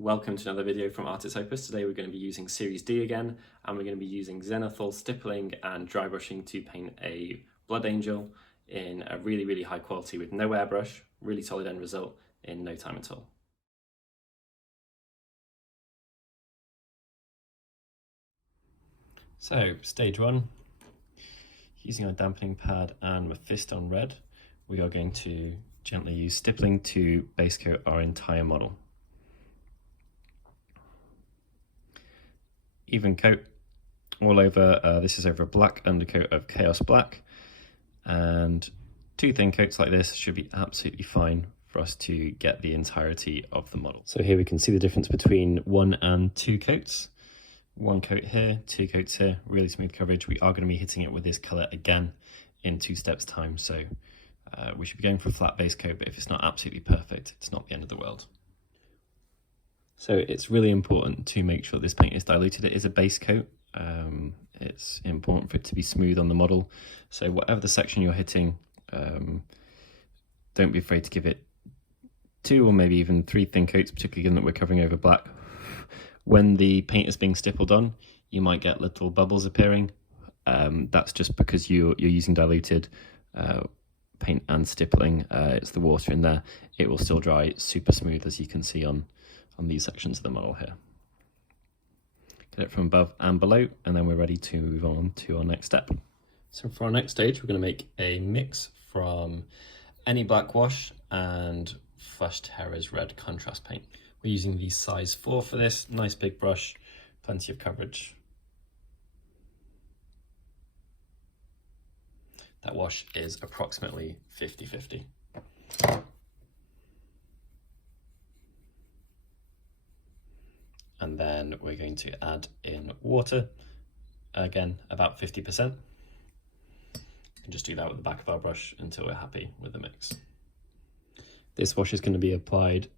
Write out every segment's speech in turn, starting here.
Welcome to another video from Artis Opus. Today we're going to be using Series D again, and we're going to be using zenithal, stippling and dry brushing to paint a Blood Angel in a really high quality with no airbrush, really solid end result in no time at all. So stage one, using our dampening pad and Mephiston Red, we are going to gently use stippling to base coat our entire model. Even coat all over. This is over a black undercoat of Chaos Black, and two thin coats like this should be absolutely fine for us to get the entirety of the model. So here we can see the difference between 1 and 2 coats. 1 coat here, 2 coats here, really smooth coverage. We are going to be hitting it with this colour again in 2 steps time, so we should be going for a flat base coat, but if it's not absolutely perfect, it's not the end of the world. So it's really important to make sure this paint is diluted. It is a base coat. It's important for it to be smooth on the model. So whatever the section you're hitting, don't be afraid to give it 2 or maybe even 3 thin coats, particularly given that we're covering over black. When the paint is being stippled on, you might get little bubbles appearing. That's just because you're using diluted paint and stippling. It's the water in there. It will still dry super smooth, as you can see on these sections of the model here. Get it from above and below, and then we're ready to move on to our next step. So for our next stage, we're going to make a mix from any black wash and Flesh Terror's red contrast paint. We're using the size 4 for this, nice big brush, plenty of coverage. That wash is approximately 50-50. And then we're going to add in water, again about 50%. And just do that with the back of our brush until we're happy with the mix. This wash is going to be applied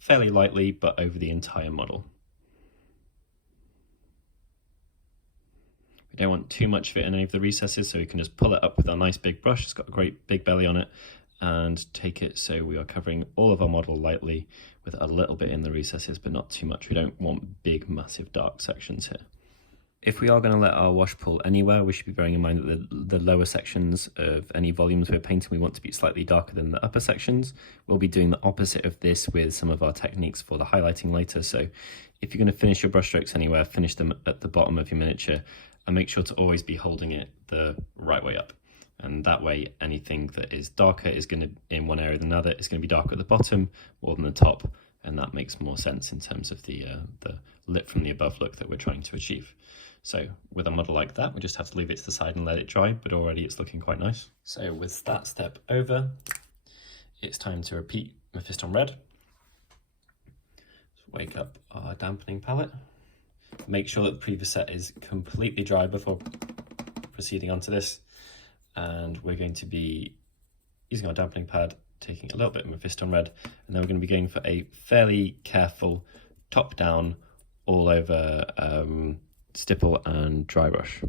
fairly lightly, but over the entire model. We don't want too much of it in any of the recesses, so we can just pull it up with our nice big brush. It's got a great big belly on it, and take it so we are covering all of our model lightly with a little bit in the recesses, but not too much. We don't want big, massive, dark sections here. If we are going to let our wash pull anywhere, we should be bearing in mind that the lower sections of any volumes we're painting, we want to be slightly darker than the upper sections. We'll be doing the opposite of this with some of our techniques for the highlighting later. So if you're going to finish your brush strokes anywhere, finish them at the bottom of your miniature, and make sure to always be holding it the right way up. And that way, anything that is darker is going to, in one area than another, is going to be darker at the bottom more than the top, and that makes more sense in terms of the lit from the above look that we're trying to achieve. So with a model like that, we just have to leave it to the side and let it dry, but already it's looking quite nice. So with that step over, it's time to repeat Mephiston Red. Just wake up our dampening palette. Make sure that the previous set is completely dry before proceeding onto this. And we're going to be using our dampening pad, taking a little bit of Mephiston Red, and then we're going to be going for a fairly careful top down all over stipple and dry brush,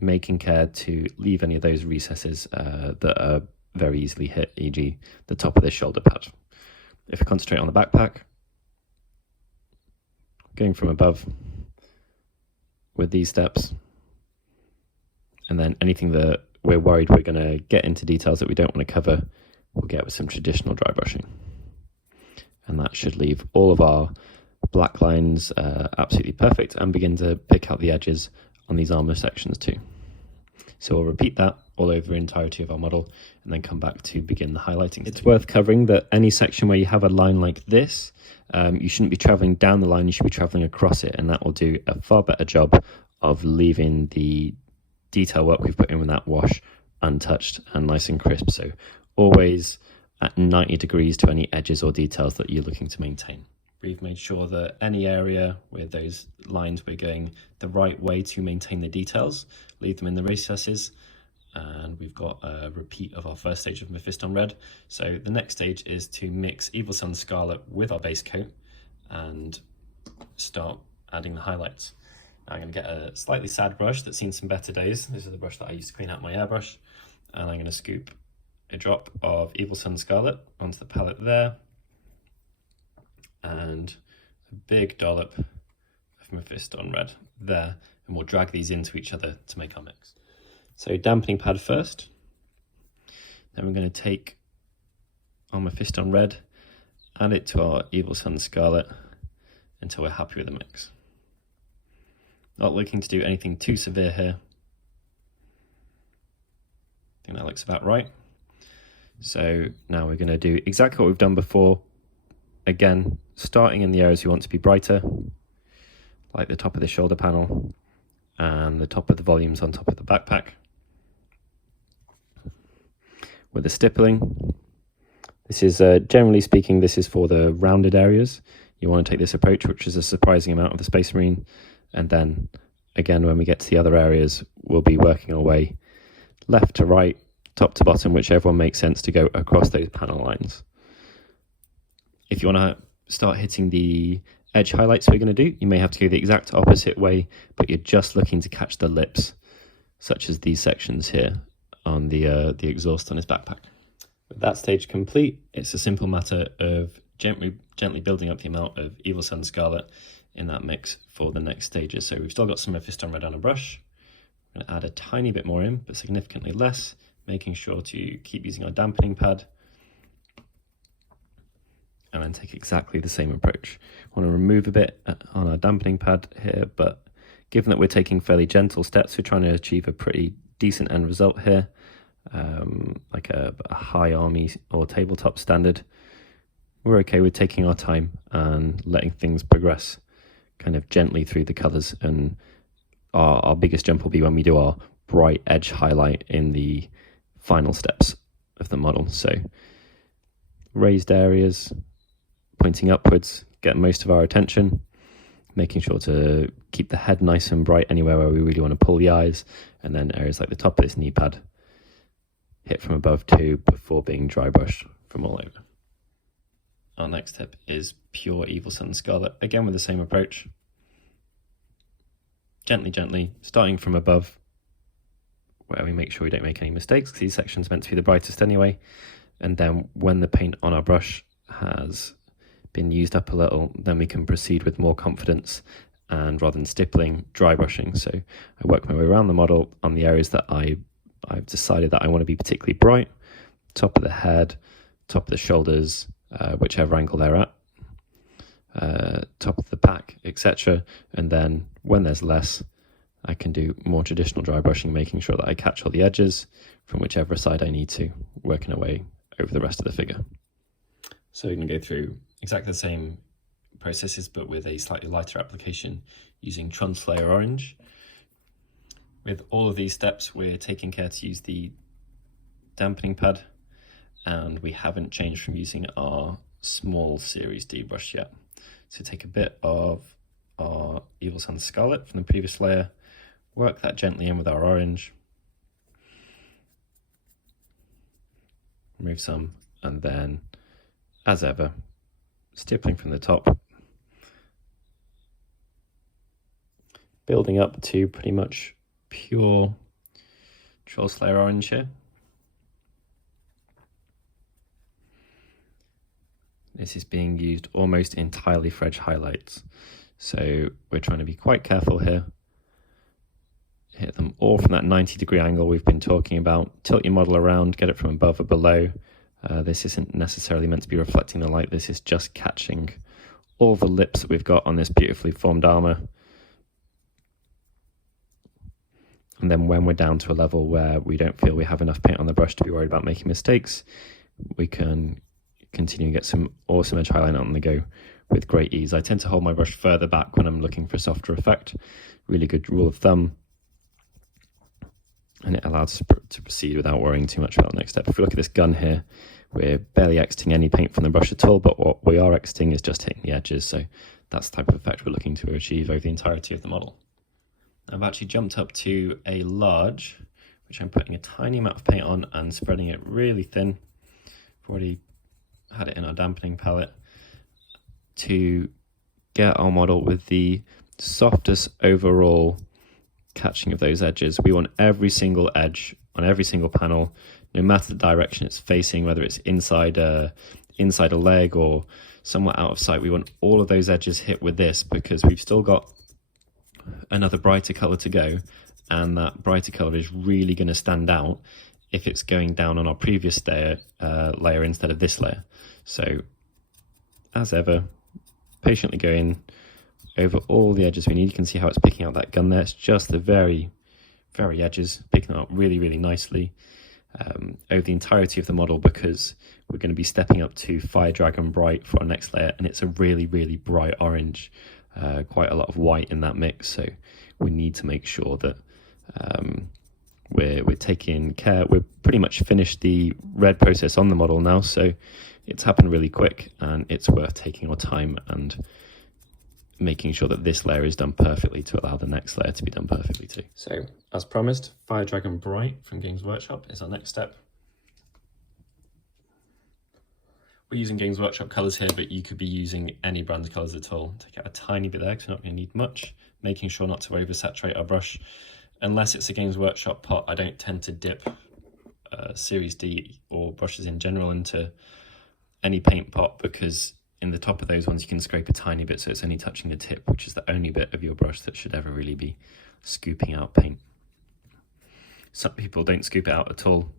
making care to leave any of those recesses that are very easily hit, e.g. the top of this shoulder pad. If we concentrate on the backpack, going from above with these steps, and then anything that we're worried we're going to get into details that we don't want to cover, we'll get with some traditional dry brushing. And that should leave all of our black lines absolutely perfect, and begin to pick out the edges on these armor sections too. So we'll repeat that all over the entirety of our model, and then come back to begin the highlighting. It's worth covering that any section where you have a line like this, you shouldn't be traveling down the line, you should be traveling across it, and that will do a far better job of leaving the detail work we've put in with that wash untouched and nice and crisp. So always at 90 degrees to any edges or details that you're looking to maintain. We've made sure that any area with those lines, we're going the right way to maintain the details, leave them in the recesses, and we've got a repeat of our first stage of Mephiston Red. So the next stage is to mix Evil Sunz Scarlet with our base coat and start adding the highlights. Now I'm going to get a slightly sad brush that's seen some better days. This is the brush that I used to clean out my airbrush, and I'm going to scoop a drop of Evil Sunz Scarlet onto the palette there, and a big dollop of Mephiston Red there, and we'll drag these into each other to make our mix. So dampening pad first, then we're going to take our Mephiston Red, add it to our Evil Sunz Scarlet until we're happy with the mix. Not looking to do anything too severe here. I think that looks about right. So now we're going to do exactly what we've done before. Again, starting in the areas we want to be brighter, like the top of the shoulder panel and the top of the volumes on top of the backpack. With the stippling, this is generally speaking, this is for the rounded areas. You want to take this approach, which is a surprising amount of the Space Marine, and then again when we get to the other areas, we'll be working our way left to right, top to bottom, whichever one makes sense to go across those panel lines. If you want to start hitting the edge highlights we're going to do, you may have to go the exact opposite way, but you're just looking to catch the lips, such as these sections here on the exhaust on his backpack. With that stage complete, it's a simple matter of gently building up the amount of Evil Sunz Scarlet in that mix for the next stages. So we've still got some Mephiston Red on a brush. We're going to add a tiny bit more in, but significantly less, making sure to keep using our dampening pad. And then take exactly the same approach. I want to remove a bit on our dampening pad here, but given that we're taking fairly gentle steps, we're trying to achieve a pretty decent end result here, like a high army or tabletop standard. We're okay with taking our time and letting things progress kind of gently through the colours, and our biggest jump will be when we do our bright edge highlight in the final steps of the model. So raised areas, pointing upwards, get most of our attention, making sure to keep the head nice and bright anywhere where we really want to pull the eyes, and then areas like the top of this knee pad, hit from above too before being dry brushed from all over. Our next tip is pure Evil Sunz Scarlet, again with the same approach. Gently, starting from above, where we make sure we don't make any mistakes, because these sections are meant to be the brightest anyway, and then when the paint on our brush has been used up a little, then we can proceed with more confidence, and rather than stippling, dry brushing. So I work my way around the model on the areas that I've decided that I want to be particularly bright, top of the head, top of the shoulders, whichever angle they're at, top of the back, etc. And then when there's less, I can do more traditional dry brushing, making sure that I catch all the edges from whichever side I need to, working away over the rest of the figure. So you're going to go through exactly the same processes, but with a slightly lighter application using Trollslayer Orange. With all of these steps, we're taking care to use the dampening pad, and we haven't changed from using our small Series D brush yet. So take a bit of our Evil Sunz Scarlet from the previous layer, work that gently in with our orange, remove some, and then, as ever, stippling from the top, building up to pretty much pure Trollslayer Orange here. This is being used almost entirely for edge highlights, so we're trying to be quite careful here. Hit them all from that 90-degree angle we've been talking about. Tilt your model around, get it from above or below. This isn't necessarily meant to be reflecting the light, this is just catching all the lips that we've got on this beautifully formed armour. And then when we're down to a level where we don't feel we have enough paint on the brush to be worried about making mistakes, we can continue and get some awesome edge highlight on the go with great ease. I tend to hold my brush further back when I'm looking for a softer effect. Really good rule of thumb. And it allows us to proceed without worrying too much about the next step. If we look at this gun here, we're barely exiting any paint from the brush at all, but what we are exiting is just hitting the edges. So that's the type of effect we're looking to achieve over the entirety of the model. I've actually jumped up to a large, which I'm putting a tiny amount of paint on and spreading it really thin. I've already had it in our dampening palette to get our model with the softest overall catching of those edges. We want every single edge on every single panel, no matter the direction it's facing, whether it's inside inside a leg or somewhat out of sight. We want all of those edges hit with this because we've still got another brighter color to go, and that brighter color is really going to stand out if it's going down on our previous layer instead of this layer. So as ever, patiently going over all the edges we need. You can see how it's picking out that gun there. It's just the very edges, picking it up really, really nicely over the entirety of the model, because we're going to be stepping up to Fire Dragon Bright for our next layer, and it's a really, really bright orange, quite a lot of white in that mix. So we need to make sure that we're taking care. We're pretty much finished the red process on the model now, so it's happened really quick, and it's worth taking our time and making sure that this layer is done perfectly to allow the next layer to be done perfectly too. So as promised, Fire Dragon Bright from Games Workshop is our next step. We're using Games Workshop colours here, but you could be using any brand of colours at all. Take out a tiny bit there because we're not going to need much, making sure not to oversaturate our brush. Unless it's a Games Workshop pot, I don't tend to dip Series D or brushes in general into any paint pot, because in the top of those ones you can scrape a tiny bit, so it's only touching the tip, which is the only bit of your brush that should ever really be scooping out paint. Some people don't scoop it out at all,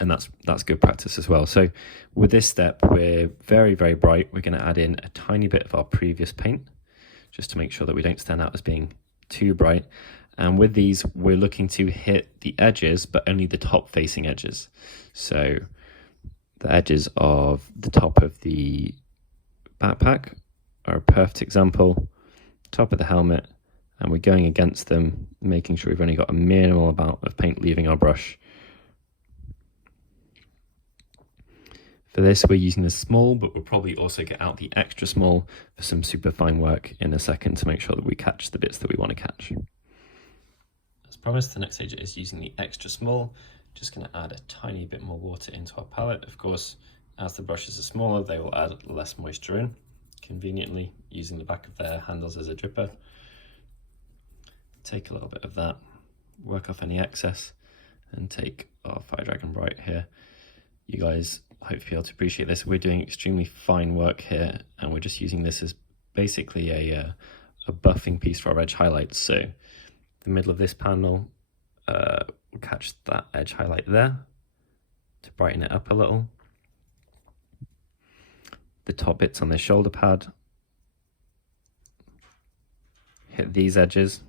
and that's good practice as well. So with this step, we're very, very bright. We're going to add in a tiny bit of our previous paint just to make sure that we don't stand out as being too bright. And with these, we're looking to hit the edges, but only the top facing edges. So the edges of the top of the backpack are a perfect example, top of the helmet, and we're going against them, making sure we've only got a minimal amount of paint leaving our brush. For this, we're using the small, but we'll probably also get out the extra small for some super fine work in a second to make sure that we catch the bits that we want to catch. As promised, the next stage is using the extra small. Just going to add a tiny bit more water into our palette. Of course, as the brushes are smaller, they will add less moisture in, conveniently using the back of their handles as a dripper. Take a little bit of that, work off any excess, and take our Fire Dragon Bright here. You guys hopefully be able to appreciate this. We're doing extremely fine work here, and we're just using this as basically a buffing piece for our edge highlights. So the middle of this panel, we'll catch that edge highlight there to brighten it up a little. The top bits on the shoulder pad, hit these edges,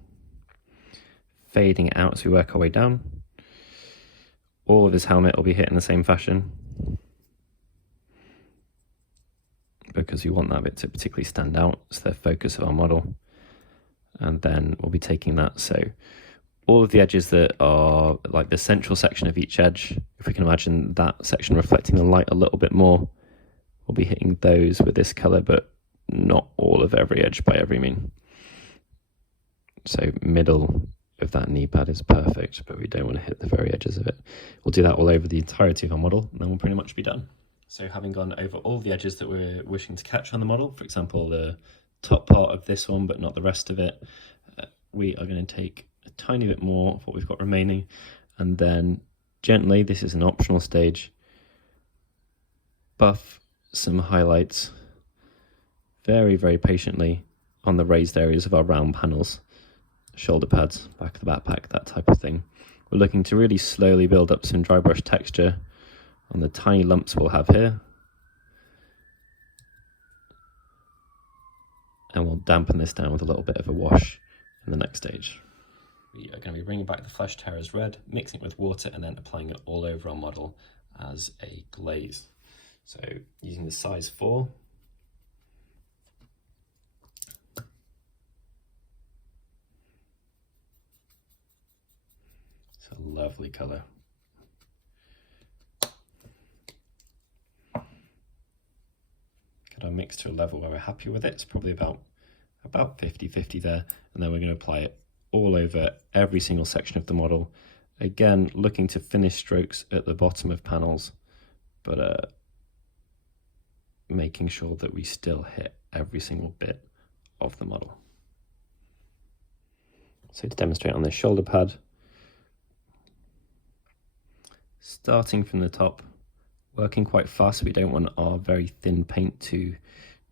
fading it out as we work our way down. All of his helmet will be hit in the same fashion, because we want that bit to particularly stand out. It's the focus of our model. And then we'll be taking that. So all of the edges that are like the central section of each edge, if we can imagine that section reflecting the light a little bit more, we'll be hitting those with this color, but not all of every edge by every mean. So middle of that knee pad is perfect, but we don't want to hit the very edges of it. We'll do that all over the entirety of our model, and then we'll pretty much be done. So having gone over all the edges that we're wishing to catch on the model, for example, the top part of this one, but not the rest of it, we are going to take a tiny bit more of what we've got remaining, and then gently, this is an optional stage, buff some highlights very, very patiently on the raised areas of our round panels, shoulder pads, back of the backpack, that type of thing. We're looking to really slowly build up some dry brush texture on the tiny lumps we'll have here, and we'll dampen this down with a little bit of a wash in the next stage. We are going to be bringing back the Flesh Terrors red, mixing it with water, and then applying it all over our model as a glaze. So using the size 4, it's a lovely colour. Get our mix to a level where we're happy with it. It's probably about 50-50 there, and then we're going to apply it all over every single section of the model. Again, looking to finish strokes at the bottom of panels, but making sure that we still hit every single bit of the model. So to demonstrate on this shoulder pad, starting from the top, working quite fast. We don't want our very thin paint to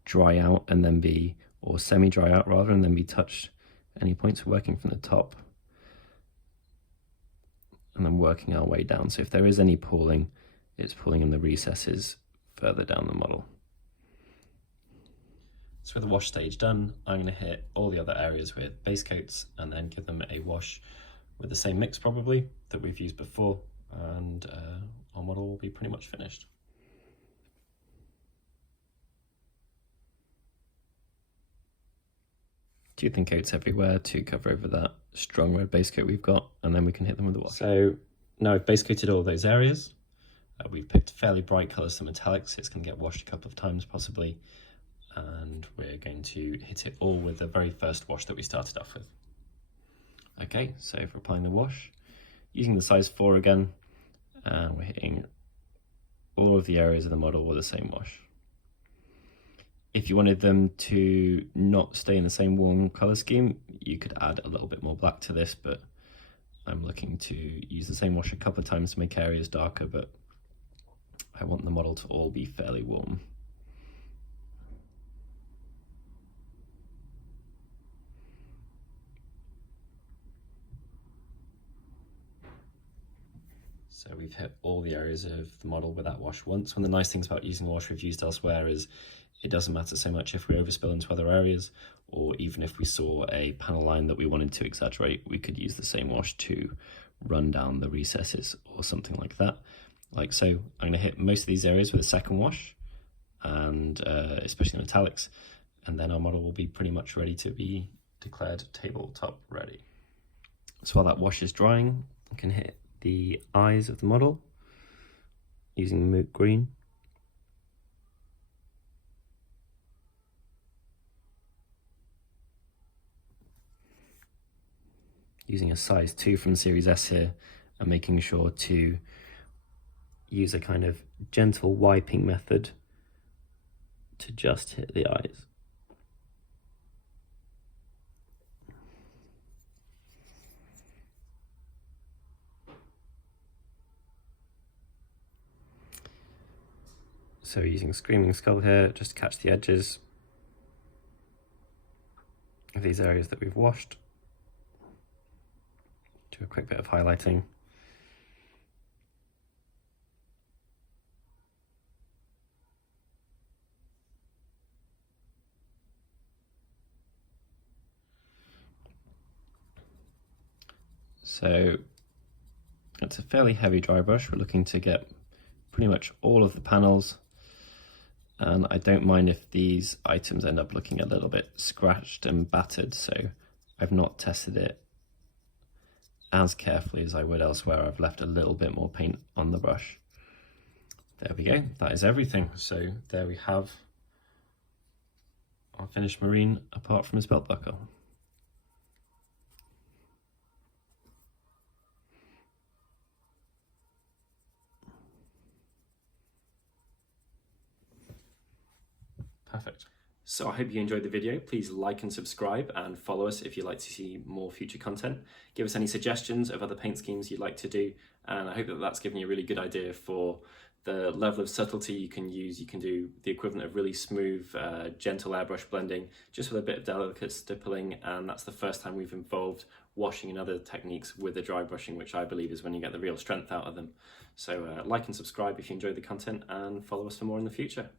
dry out and then be, or semi-dry out rather, and then be touched at any points. We're working from the top and then working our way down. So if there is any pooling, it's pooling in the recesses further down the model. So with the wash stage done, I'm going to hit all the other areas with base coats and then give them a wash with the same mix probably that we've used before, and our model will be pretty much finished. Toothing coats everywhere to cover over that strong red base coat we've got, and then we can hit them with the wash. So now I've base coated all those areas. We've picked fairly bright colours, some metallics. It's going to get washed a couple of times possibly, and we're going to hit it all with the very first wash that we started off with. Okay, so for applying the wash, using the size 4 again, and we're hitting all of the areas of the model with the same wash. If you wanted them to not stay in the same warm colour scheme, you could add a little bit more black to this, but I'm looking to use the same wash a couple of times to make areas darker, but I want the model to all be fairly warm. So we've hit all the areas of the model with that wash once. One of the nice things about using a wash we've used elsewhere is it doesn't matter so much if we overspill into other areas, or even if we saw a panel line that we wanted to exaggerate, we could use the same wash to run down the recesses or something like that. Like so, I'm going to hit most of these areas with a second wash, and especially the metallics, and then our model will be pretty much ready to be declared tabletop ready. So while that wash is drying, I can hit the eyes of the model using Moot Green. Using a size 2 from Series S here, and making sure to use a kind of gentle wiping method to just hit the eyes. So using Screaming Skull here, just to catch the edges of these areas that we've washed. Do a quick bit of highlighting. So it's a fairly heavy dry brush. We're looking to get pretty much all of the panels, and I don't mind if these items end up looking a little bit scratched and battered, so I've not tested it as carefully as I would elsewhere. I've left a little bit more paint on the brush. There we go, that is everything. So there we have our finished Marine apart from his belt buckle. Perfect. So I hope you enjoyed the video. Please like and subscribe and follow us if you'd like to see more future content. Give us any suggestions of other paint schemes you'd like to do, and I hope that that's given you a really good idea for the level of subtlety you can use. You can do the equivalent of really smooth, gentle airbrush blending, just with a bit of delicate stippling, and that's the first time we've involved washing and other techniques with the dry brushing, which I believe is when you get the real strength out of them. So like and subscribe if you enjoyed the content, and follow us for more in the future.